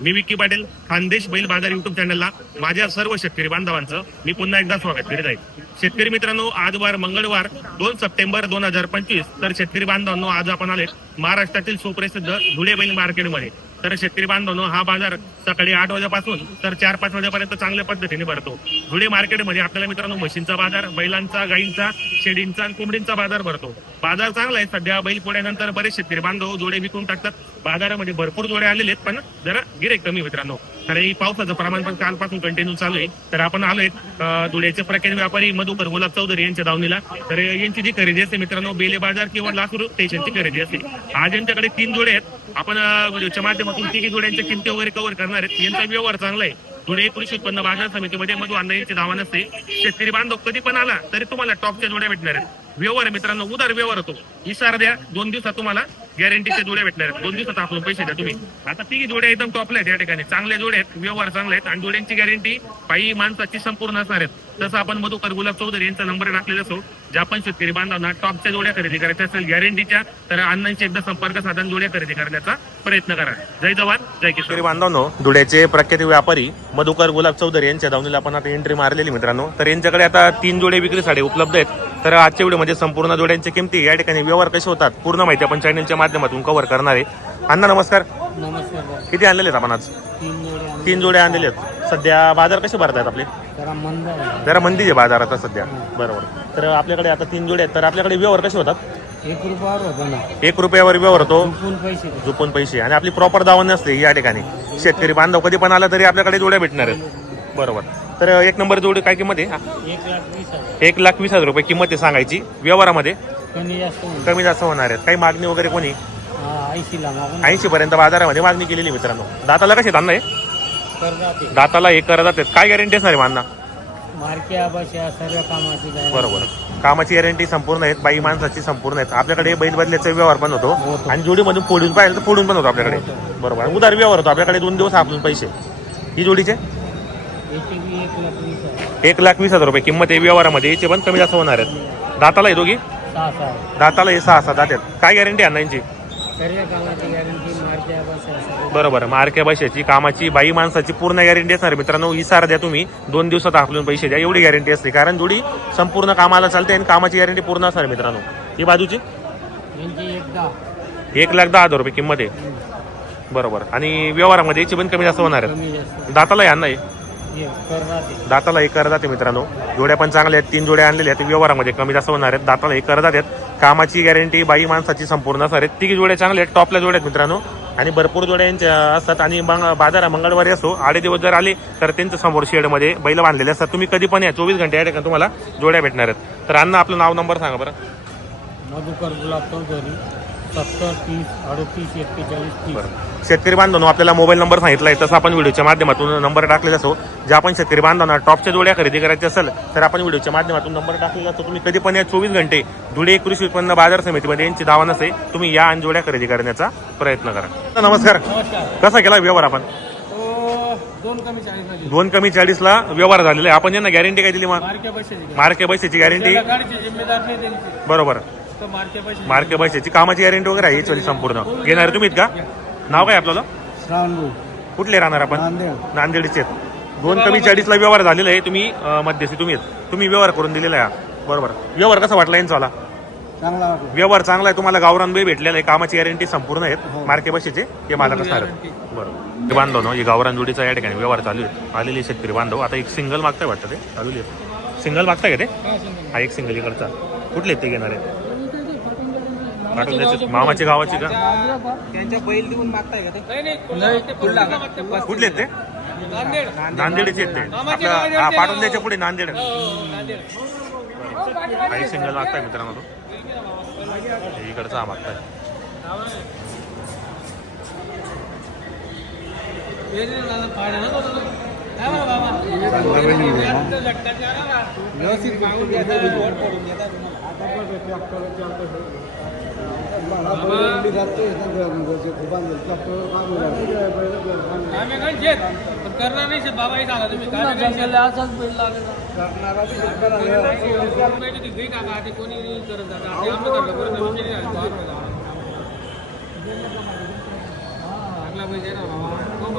मी विक्की पाटील खानदेश बैल बाजार युट्यूब चॅनलला माझ्या सर्व शेतकरी बांधवांचं मी पुन्हा एकदा स्वागत करीत आहे. शेतकरी मित्रांनो आज वार मंगळवार दोन सप्टेंबर दोन हजार पंचवीस. तर शेतकरी बांधवांनो आज आपण आले महाराष्ट्रातील सुप्रसिद्ध धुळे बैल मार्केटमध्ये. तर शेतकरी बांधवांनो हा बाजार सकाळी आठ वाजेपासून तर चार पाच वाजेपर्यंत चांगल्या पद्धतीने भरतो. धुळे मार्केटमध्ये आपल्याला मित्रांनो म्हशींचा बाजार बैलांचा गाईंचा शेडींचा आणि कोंबडींचा बाजार भरतो. बाजार चांगला आहे. सध्या बैल पोळ्यानंतर बरेच शेतकरी बांधव जोडे विकून टाकतात. बाजारामध्ये भरपूर जोडे आलेले आहेत पण जरा गिरे गिरेक कमी मित्रांनो तर ही पावसाचं प्रमाण पण कालपासून कंटिन्यू चालू आहे. तर आपण आलोय धुळ्याचे प्रख्यात व्यापारी मधुकर गुलाब चौधरी यांच्या दावणीला. तर यांची जी खरेदी असते मित्रांनो बेले बाजार किंवा लासूर स्टेशनची खरेदी असते. आज यांच्याकडे तीन जोडे आहेत. आपण व्हिडिओच्या माध्यमातून तिघी जोड्यांच्या किमती वगैरे कव्हर करणार आहेत. यांचा व्यवहार चांगला आहे. धुळे कृषी उत्पन्न बाजार समितीमध्ये मधु अण्णा यांची दावा नसते. शेतकरी बांधव कधी पण आला तरी तुम्हाला टॉपच्या जोड्या भेटणार आहेत. व्यवहार मित्रांनो उदार व्यवहार होतो. इशारा द्या दोन दिवसात तुम्हाला गॅरंटीचे जोड्या भेटणार आहेत. दोन दिवसात आपण पैसे द्या तुम्ही. आता तिघी जोड्या एकदम टॉपला आहेत या ठिकाणी. चांगल्या जोड्या आहेत व्यवहार चांगले आहेत आणि जोड्यांची गॅरंटी पायी माणसाची संपूर्ण असणार आहेत. तसं आपण मधुकर गुलाब चौधरी यांचा नंबर टाकलेला असो ज्या पण शेतकरी बांधवांना टॉपच्या जोड्या खरेदी करायच्या असेल गॅरंटीच्या तर अण्णांशी एकदा संपर्क साधन जोड्या खरेदी करण्याचा प्रयत्न करा. जय जवान जय किशोरी बांधवांनो धुळ्याचे प्रख्यात व्यापारी मधुकर गुलाब चौधरी यांच्या धावणीला आपण आता एंट्री मारलेली मित्रांनो. तर यांच्याकडे आता तीन जोडे विक्रीसाठी उपलब्ध आहेत. तर आजच्या व्हिडिओमध्ये संपूर्ण जोड्यांच्या किमती या ठिकाणी व्यवहार कसे होतात पूर्ण माहिती आपण चॅनलच्या माध्यमातून कव्हर करणार आहे. अण्णा नमस्कार. नमस्कार. किती आणलेले आहेत आपण आज? तीन जोडे आणलेले. आहेत. सध्या बाजार कसे भरत आहेत आपले? जरा मंद आहे. बाजार आता सध्या. बरोबर. तर आपल्याकडे आता तीन जोडे आहेत. तर आपल्याकडे व्यवहार कसे होतात? एक रुपयावर एक व्यवहार होतो. झुपून पैसे आणि आपली प्रॉपर दावा नसते या ठिकाणी. शेतकरी बांधव कधी पण आला तरी आपल्याकडे जोड्या भेटणार आहेत. बरोबर. तर एक नंबर जोडी काय किंमत आहे? हा. एक लाख वीस हजार. एक लाख वीस हजार रुपये किंमत आहे सांगायची. व्यवहारामध्ये? कमी जास्त होईल. कमी जास्त होणार आहेत. काही मागणी वगैरे कोणी? हा, ऐंशीला मागून ऐंशी पर्यंत बाजारामध्ये मागणी केलेली मित्रांनो. दाताला कसे धान्य आहे? कर्जात आहे. दाताला एक करत जातात काय गॅरंटी असणार आहे मानना? मार्के आबाशा सर्व कामाची guarantee. बरोबर. कामाची गॅरंटी संपूर्ण आहेत. बाई माणसाची संपूर्ण आहेत. आपल्याकडे बैल बदल्याचा व्यवहार पण होतो. होतो. आणि जोडीमधून फोडून पाहिजे तर फोडून पण होतो आपल्याकडे. बरोबर. आणि उदार व्यवहार होतो. आपल्याकडे दोन दिवस आपण पैसे. ही जोडीचे? एक लाख वीस हजार रुपये. किंमत आहे व्यवहारामध्ये. याचे पण कमी जास्त होणार आहेत. दाताला आहे दोघी? आहे. दाताला हे सहा सहा. दात आहेत. काय गॅरंटी आहे सर्व बरोबर. मार्के पैशाची कामाची बाई माणसाची पूर्ण गॅरंटी असणार मित्रांनो इसारा द्या तुम्ही. दोन दिवसात हाकलून पैसे द्या. एवढी गॅरंटी असते. कारण जोडी संपूर्ण कामाला चालते आणि कामाची गॅरंटी पूर्ण असणार मित्रांनो. ही बाजूची? एक लाख दहा हजार रुपये किंमत आहे. बरोबर. आणि व्यवहारामध्ये याची पण कमी जास्त होणार आहेत दाताला यांना आहे हे आहे. दाताला एक करदात आहे मित्रांनो. जोड्या पण चांगल्या आहेत तीन जोड्या आणलेल्या आहेत. व्यवहारामध्ये कमी जास्त होणार आहेत. दाताला एक करदात आहेत. कामाची गॅरंटी बाई माणसाची संपूर्ण असणार आहेत. तिघी जोड्या चांगल्या आहेत टॉपल्या जोड्या आहेत मित्रांनो. आणि भरपूर जोड्या यांच्या असतात. आणि मंग- बाजार मंगळवारी असो आडे दिवस जर आले तर त्यांच्यासमोर शेडमध्ये बैल बांधलेले असतात. तुम्ही कधी पण या चोवीस घंटे या ठिकाणी तुम्हाला जोड्या भेटणार आहेत. तर अण्णा आपलं नाव नंबर सांगा बरं. मधुकर गुलाब चौधरी. सत्तर तीस अडतीस एक्केचाळीस तीस. बरं. शेतकरी बांधवांनो आपल्याला मोबाईल नंबर सांगितला आहे तसं आपण व्हिडिओच्या माध्यमातून नंबर टाकलेला असो. ज्या आपण शेतकरी बांधवांना टॉपच्या जोड्या खरेदी करायच्या असेल तर आपण व्हिडिओच्या माध्यमातून नंबर टाकलेला असतो तुम्ही कधी पण या चोवीस घंटे धुळे कृषी उत्पन्न बाजार समितीमध्ये यांची दावा नसे तुम्ही या आणि जोड्या खरेदी करण्याचा प्रयत्न करा. नमस्कार. नमस्कार. कसा केला व्यवहार आपण? तो दोन कमी चाळीसमध्ये. दोन कमी चाळीसला व्यवहार झालेला आहे. आपण यांना गॅरंटी काय दिली मार्के पैसे मार्के पैशाची गॅरंटी गाडीची जिम्मेदार नाही त्यांची. बरोबर. मार्के पैशाची कामाची गॅरंटी वगैरे आहे याची संपूर्ण. घेणार तुम्हीत का? नाव काय आपल्याला? श्रावण कुठले राहणार आपण? नांदेड. नांदेडचे आहेत. दोन कमी चाळीसला व्यवहार झालेला आहे. तुम्ही मध्यस्थी तुम्ही आहेत. तुम्ही व्यवहार करून दिलेला आहे. बरोबर. व्यवहार कसा वाटला यांचा चांगला व्यवहार चांगला आहे. तुम्हाला गावरान बी भेटलेला आहे. कामाची गॅरंटी संपूर्ण आहेत. मार्के बसेचे हे मालक असणार आहेत. बरोबर. हे बांधव ना हे गावरान जोडीचा या ठिकाणी व्यवहार चालू आहे. आलेले शेतकरी बांधव. आता एक सिंगल मागताय वाटतं ते. चालू आहे. सिंगल मागताय का ते? हा एक सिंगल इकडचा. कुठले आहेत ते घेणार? आहे मामाच्या गावाची का? त्यांच्या बैल देऊन मागताय का ते? कुठले आहेत ते नांदेडचे आहेत ते. आपलं हा पाठवून द्यायच्या पुढे नांदेड. काही सिंगल मागताय मित्रांनो तो. हे इकडचा हा मागताय. शेत बाबा झाला करणार असाच बिल ते करत नाही. चांगला पाहिजे ना बाबा तो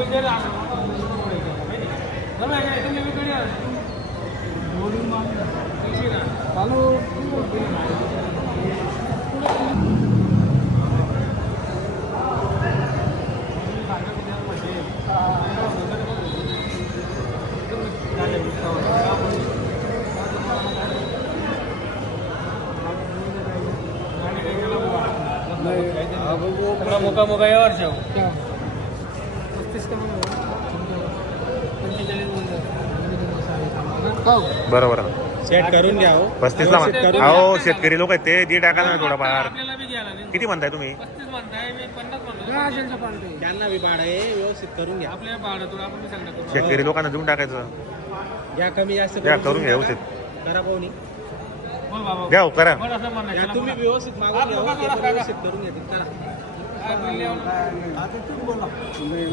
तुम्ही इकडे चालू थोडा मोका मोका यावर ठेव पस्तीस का पंचेचाळीस बरोबर. सेट करून घ्या हो. पस्तीसला म्हण. अहो शेतकरी लोक आहेत ते. दे टाका ना थोडाफार. आपल्याला बी घ्यायला नाही किती म्हणताय तुम्ही? पस्तीस म्हणताय मी पन्नास म्हणतो त्यांना बी भाडं आहे. व्यवस्थित करून घ्या. आपल्या भाडं आपण बी सांगतो. शेतकरी लोकांना देऊन टाकायचं. घ्या कमी जास्त द्या करून घ्या व्यवस्थित. करा पाहुणी. बोल बाबा. द्या हो, करा. बोल असं म्हणायचं घ्या ना तुम्ही. व्यवस्थित मागून घ्या हो. व्यवस्थित करून घेतील करा.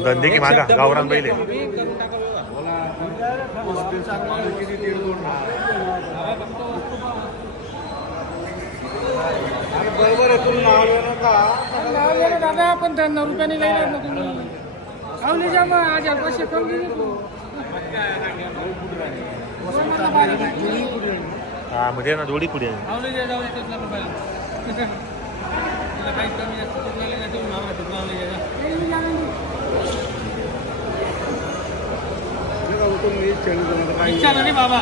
धंदे की शब्द गावरान बैल आहे. ना दादा आपण त्यांना रुपयाने नाही ना तुम्ही लावले जा मग आज पाचशे कम हा म्हणजे ना जोडी पुढे लावले इच्छा नाही बाबा.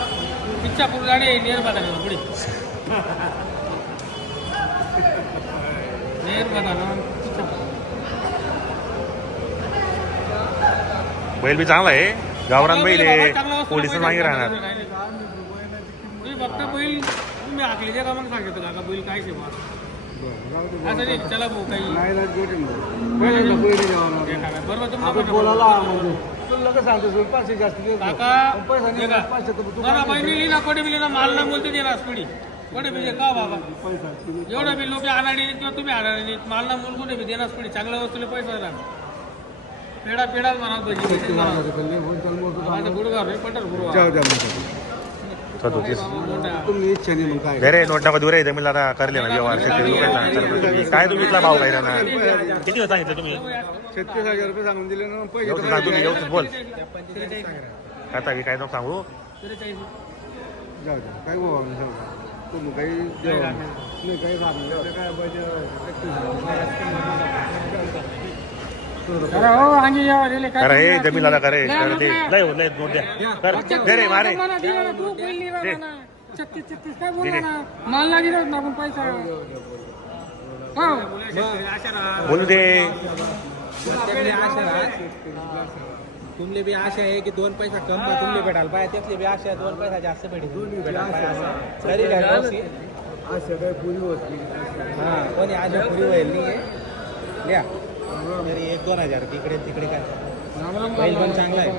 इच्छा पूर्ण गाडी नेर बघा पुढे. नेर इच्छा बैल बी चांगला आहे. गावरान बैल आहे. पोलीस मागे राहणार. फक्त बैल तुम्ही आखलीच्या कामाला सांगितलं काका बैल काय सेवा? असं नाही चला भाऊ काही बरोबर तुम्हाला काका हे का? बरं, बहिणी लिहिला कोणी बी माल ना बोलते देणार पिढी कोणी बी का बाबा एवढं बी लोक आणाडी किंवा तुम्ही आणाडी माल ना नाही कोणी बी देणार पिढी चांगल्या वस्तूला पैसा देणार पेडा पेडाच म्हणा भजी भजी म्हणा गुडगाव रे पटर गुरुगाव सदोतीस मोठा घरे नोट नका दूर आहे जमीन आता करले ना व्यवहार शेतकरी लोकांना. काय तुम्ही इथला भाव काय ना? किती सांगितलं तुम्ही? छत्तीस हजार रुपये सांगून दिले ना पैसे तुम्ही व्यवस्थित बोल. आता मी काय नको सांगू. काय तुम्ही काही काय अरे हो अंगी काय अरे हे जमीन आता करे कर दे. हो, लय नोट द्या. कर दे रे मारे. मला दिलं ना, तू पहिली दे. राहिला ना. छत्तीस छत्तीस काय बोलला दे. ना माल नाही दिला ना आपण पैसा? हो. बोलू दे. आशा. तुमले बी आशा आहे की दोन पैसा कम तुमले भेटायला पाहिजे त्यातली बी आशा आहे, दोन पैसा जास्त भेटेल. भेटायला पाहिजे. असं. तरी काय? असं काही पुरी होत नाही हा कोणी आशा पुरी होईल नाही. लिहा तरी एक दोन हजार तिकडे तिकडे काय? बैल पण चांगला आहे.